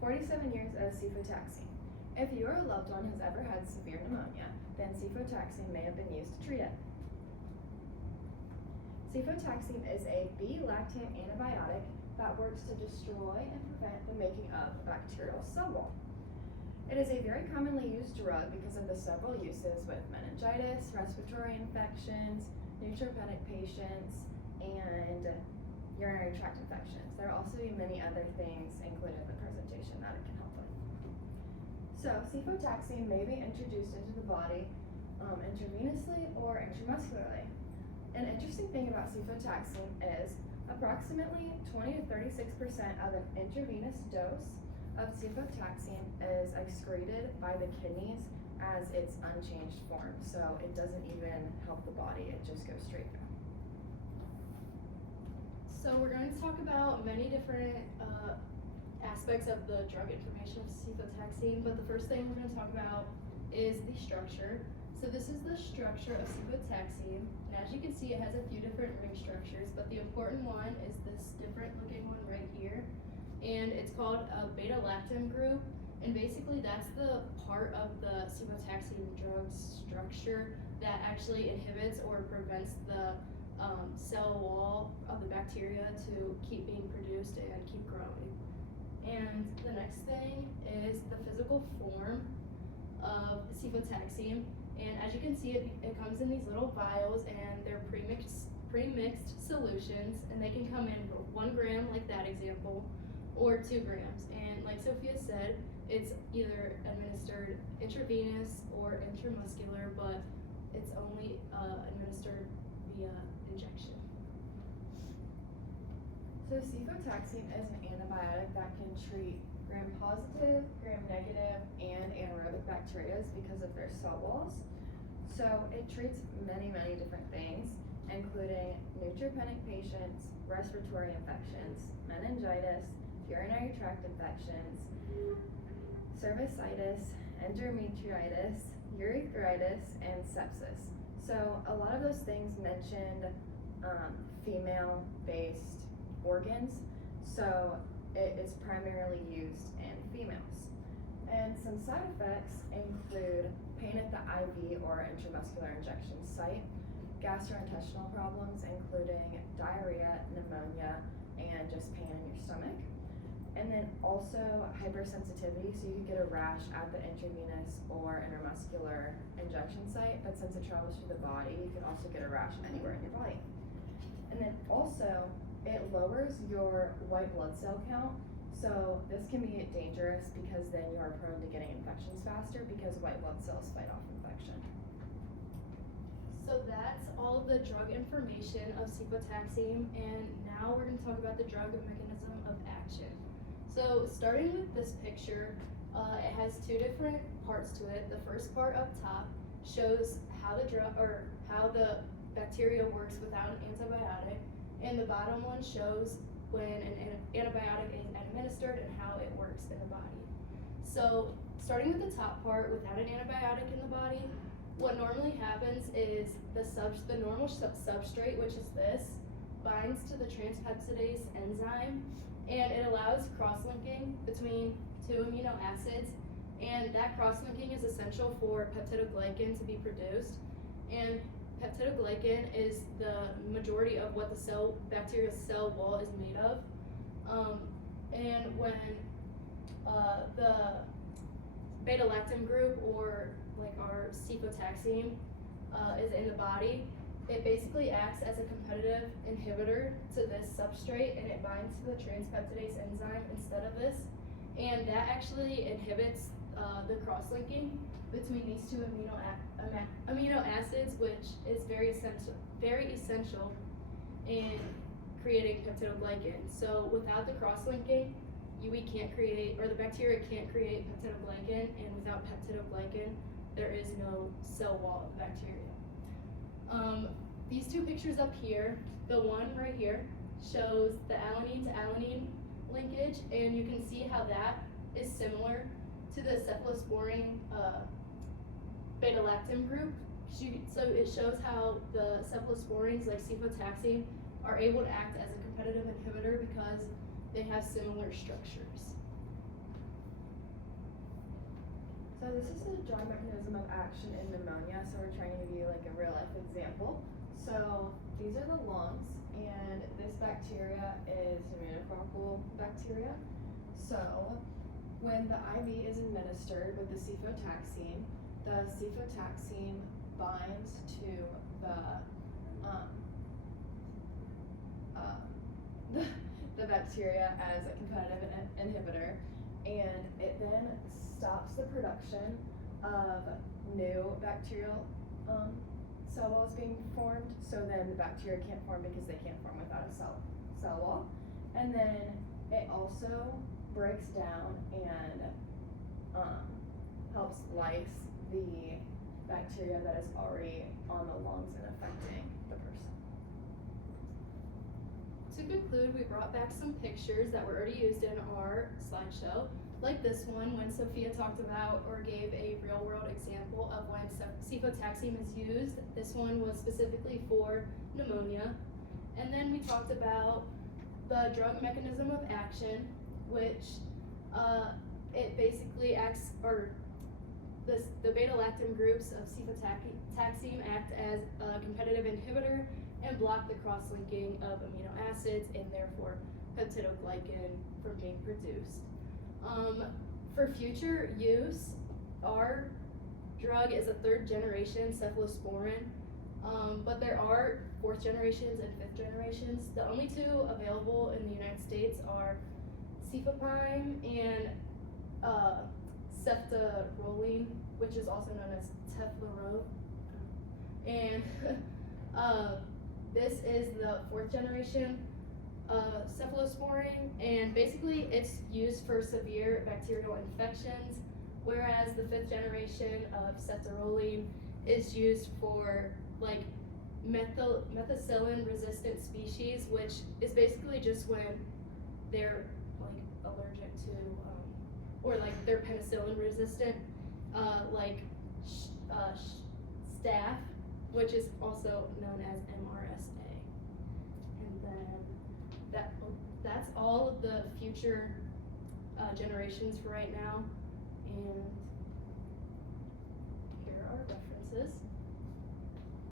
47 years of cefotaxime. If your loved one has ever had severe pneumonia, then cefotaxime may have been used to treat it. Cefotaxime is a B-lactam antibiotic that works to destroy and prevent the making of a bacterial cell wall. It is a very commonly used drug because of the several uses with meningitis, respiratory infections, neutropenic patients, and urinary tract infections. There will also be many other things included in the presentation that it can help with. So, cefotaxime may be introduced into the body intravenously or intramuscularly. An interesting thing about cefotaxime is approximately 20 to 36% of an intravenous dose of cefotaxime is excreted by the kidneys as its unchanged form. So it doesn't even help the body, it just goes straight through. So we're going to talk about many different aspects of the drug information of cefotaxime, but the first thing we're going to talk about is the structure. So this is the structure of cefotaxime, and as you can see it has a few different ring structures, but the important one is this different looking one right here, and it's called a beta-lactam group, and basically that's the part of the cefotaxime drug structure that actually inhibits or prevents the cell wall of the bacteria to keep being produced and keep growing. And the next thing is the physical form of cefotaxime. And as you can see, it comes in these little vials, and they're pre-mixed solutions, and they can come in 1 gram, like that example, or 2 grams. And like Sophia said, it's either administered intravenous or intramuscular, but it's only administered via injection. So cefotaxime is an antibiotic that can treat gram-positive, gram-negative, and anaerobic bacteria because of their cell walls. So it treats many different things, including neutropenic patients, respiratory infections, meningitis, urinary tract infections, cervicitis, endometritis, urethritis, and sepsis. So a lot of those things mentioned female-based organs, so it is primarily used in females. And some side effects include pain at the IV or intramuscular injection site, gastrointestinal problems including diarrhea, pneumonia, and just pain in your stomach. And then also hypersensitivity, so you could get a rash at the intravenous or intramuscular injection site, but since it travels through the body, you could also get a rash anywhere in your body. And then also, it lowers your white blood cell count, so this can be dangerous because then you are prone to getting infections faster because white blood cells fight off infection. So that's all of the drug information of cefotaxime, and now we're going to talk about the drug mechanism of action. So starting with this picture, it has 2 different parts to it. The first part up top shows how the bacteria works without an antibiotic, and the bottom one shows when an antibiotic is administered and how it works in the body. So starting with the top part, without an antibiotic in the body, what normally happens is the normal substrate, which is this, binds to the transpeptidase enzyme, and it allows cross-linking between 2 amino acids, and that cross-linking is essential for peptidoglycan to be produced. And peptidoglycan is the majority of what the bacteria's cell wall is made of. And when the beta-lactam group, or like our cefotaxime, is in the body, it basically acts as a competitive inhibitor to this substrate, and it binds to the transpeptidase enzyme instead of this. And that actually inhibits the cross-linking between these 2 amino acids, which is very essential in creating peptidoglycan. So without the cross-linking, we can't create, or the bacteria can't create peptidoglycan, and without peptidoglycan, there is no cell wall of the bacteria. These 2 pictures up here, the one right here shows the alanine to alanine linkage, and you can see how that is similar to the cephalosporin beta-lactam group. So it shows how the cephalosporins, like cefotaxime, are able to act as a competitive inhibitor because they have similar structures. So this is a drug mechanism of action in pneumonia. So we're trying to give you like a real life example. So these are the lungs, and this bacteria is pneumococcal bacteria. So when the IV is administered with the cefotaxime binds to the bacteria as a competitive inhibitor, and it then stops the production of new bacterial cell walls being formed. So then the bacteria can't form because they can't form without a cell wall. And then it also breaks down and helps lyse the bacteria that is already on the lungs and affecting the person. To conclude, we brought back some pictures that were already used in our slideshow, like this one when Sophia talked about or gave a real-world example of when cefotaxime is used. This one was specifically for pneumonia. And then we talked about the drug mechanism of action, which it basically acts, or the beta-lactam groups of cefotaxime act as a competitive inhibitor and block the cross-linking of amino acids and therefore peptidoglycan from being produced. For future use, our drug is a 3rd generation cephalosporin, but there are 4th generations and 5th generations. The only 2 available in the United States are cefepime and ceftaroline, which is also known as teflaro. And this is the 4th generation cephalosporin, and basically it's used for severe bacterial infections, whereas the 5th generation of ceftaroline is used for like methicillin resistant species, which is basically just when they're like allergic to or like they're penicillin resistant, like staph, which is also known as MRSA. And then that's all of the future generations for right now. And here are references.